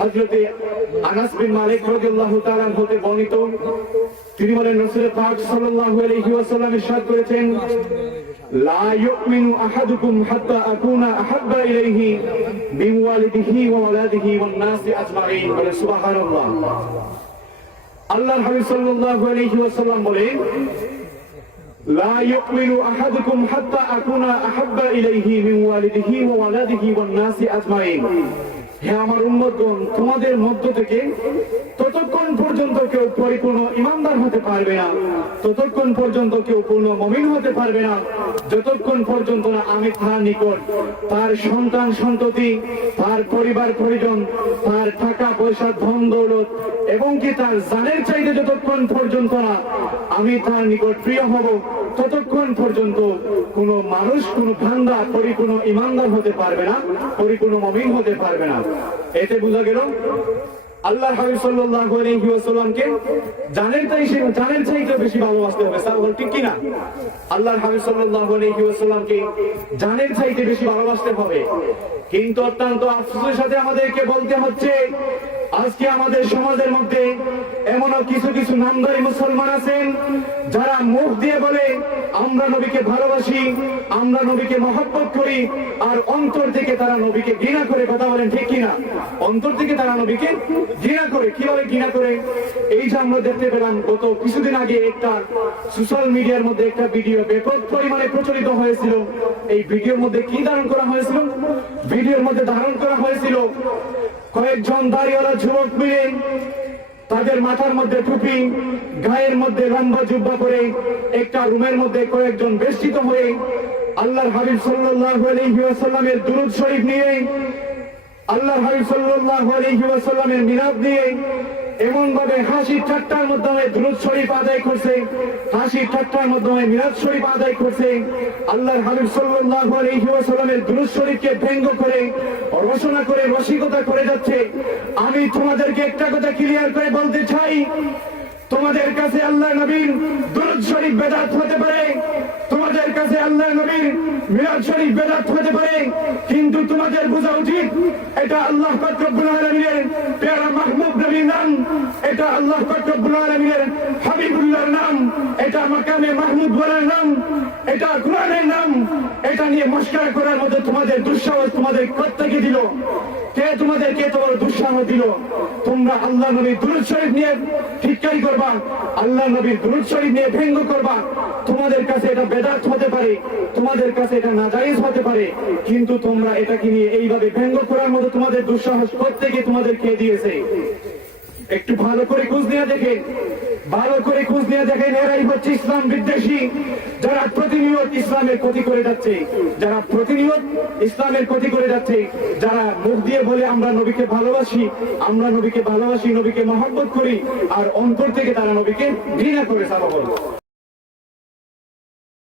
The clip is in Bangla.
হজরতে আনাস বিন মালিক রাদিয়াল্লাহু তাআলা হতে বর্ণিত তিনি বলেন রাসূল পাক সাল্লাল্লাহু আলাইহি ওয়াসাল্লাম ইরশাদ করেছেন, লা ইউমিনু আহাদুকুম হাত্তা আকুনা আহাব্বা ইলাইহি মিন ওয়ালিদিহি ওয়া ওয়ালাদিহি ওয়ান নাসি আজমাইন। বলে, সুবহানাল্লাহ। আল্লাহর হাবিব সাল্লাল্লাহু আলাইহি ওয়াসাল্লাম বলেন লা ইউমিনু আহাদুকুম হাত্তা আকুনা আহাব্বা ইলাইহি মিন ওয়ালিদিহি ওয়া ওয়ালাদিহি ওয়ান নাসি আজমাইন। হে আমার উম্মতগণ তোমাদের মধ্য থেকে ততক্ষণ পর্যন্ত কেউ পরিপূর্ণ ইমানদার হতে পারবে না। ততক্ষণ পর্যন্ত কেউ পূর্ণ মমিন হতে পারবে না। যতক্ষণ পর্যন্ত না আমি তার নিকট তার সন্তান, সন্ততি, তার পরিবার, পরিজন, তার টাকা, পয়সা, ধন, দৌলত এবং কি তার জানের চাইতে যতক্ষণ পর্যন্ত না আমি তার নিকট প্রিয় হব ততক্ষণ পর্যন্ত কোনো মানুষ, কোনো ভান্দা পরিপূর্ণ ইমানদার হতে পারবে না পরিপূর্ণ মমিন হতে পারবে না। এতে বোঝা গেল আল্লাহ হাবিব সাল্লাল্লাহু আলাইহি ওয়াসাল্লামকে জানেন তাই সে জানেন বেশি ভালোবাসতে হবে। স্যার বল ঠিক কি না আল্লাহর হাবিব সাল্লাল্লাহু আলাইহি ওয়াসাল্লামকে জানেন বেশি ভালোবাসতে হবে। কিন্তু অত্যন্ত আফসোসের সাথে আমাদেরকে বলতে হচ্ছে, আজকে আমাদের সমাজের মধ্যে এমনও কিছু কিছু নামদারি মুসলমান আছেন, যারা মুখ দিয়ে বলে, আমরা নবীকে ভালোবাসি, আমরা নবীকে মহব্বত করি, আর অন্তর থেকে তারা নবীকে ঘৃণা করে, কথা বলেন, ঠিক কিনা? অন্তর থেকে তারা নবীকে ঘৃণা করে কীভাবে ঘৃণা করে? এই যে আমরা দেখতে পেলাম, গত কিছুদিন আগে একটা সোশ্যাল মিডিয়ার মধ্যে একটা ভিডিও ব্যাপক পরিমাণে প্রচলিত হয়েছিল। এই ভিডিওর মধ্যে কি ধারণ করা হয়েছিল? ভিডিওর মধ্যে ধারণ করা হয়েছিল, কয়েকজন দাড়িওয়ালা যুবক মিলে তাদের মাথার মধ্যে টুপি, গায়ের মধ্যে লম্বা জুব্বা করে একটা রুমের মধ্যে কয়েকজন বেষ্টিত হয়ে আল্লাহর হাবিব সাল্লাল্লাহু আলাইহি ওয়াসাল্লামের দুরূদ শরীফ নিয়ে আল্লাহর হাবিব সাল্লাল্লাহু আলাইহি ওয়াসাল্লামের নিয়ে এমন ভাবে হাসি ঠাট্টার মাধ্যমে দুরূদ শরীফ আদায় করছে, হাসি ঠাট্টার মাধ্যমে মিলাদ শরীফ আদায় করছে, আল্লাহর হাবিব সাল্লাল্লাহু আলাইহি ওয়াসাল্লামের শরীফকে ব্যঙ্গ করে, রচনা করে, রসিকতা করে যাচ্ছে। আমি তোমাদেরকে একটা কথা ক্লিয়ার করে বলতে চাই, তোমাদের কাছে আল্লাহ নবীর দুরূদ শরীফ বেদাত হতে পারে, তোমাদের কাছে আল্লাহ নবীর মিরাজ শরীফ বেদাত হতে পারে বোঝা উচিত এটা আল্লাহ আলামিনের পেয়ারা মাহবুব নবীর নাম, এটা আল্লাহ আলামিনের হাবিবুল্লাহর নাম, এটা মাকামে মাহমুদ বলার নাম, এটা কোরআনের নাম, এটা নিয়ে মস্করা করার মধ্যে তোমাদের দুঃসাহস তোমাদের প্রত্যেকে দিল। কে তোমাদেরকে তোমার দুঃসাহস দিল? তোমরা আল্লাহ নবীর দুরুদ নিয়ে ঠিককারি করবা, আল্লাহ নবীর দুরুদ নিয়ে ভেঙ্গ করবা, তোমাদের এটা বেদাত হতে পারে, তোমাদের কাছে এটা নাজাইজ হতে পারে। কিন্তু তোমরা এটাকে নিয়ে এইভাবে ব্যঙ্গ করার মতো তোমাদের দুঃসাহস প্রত্যেকে তোমাদের কে দিয়েছে। একটু ভালো করে খোঁজ নিয়ে দেখেন। ভালো করে খোঁজ নিয়ে দেখেন, এরাই হচ্ছে ইসলাম বিদ্বেষী। যারা প্রতিনিয়ত ইসলামের ক্ষতি করে যাচ্ছে, যারা প্রতিনিয়ত ইসলামের ক্ষতি করে যাচ্ছে, যারা মুখ দিয়ে বলে আমরা নবীকে ভালোবাসি, আমরা নবীকে ভালোবাসি, নবীকে মহব্বত করি, আর অন্তর থেকে তারা নবীকে ঘৃণা করে সারা বলব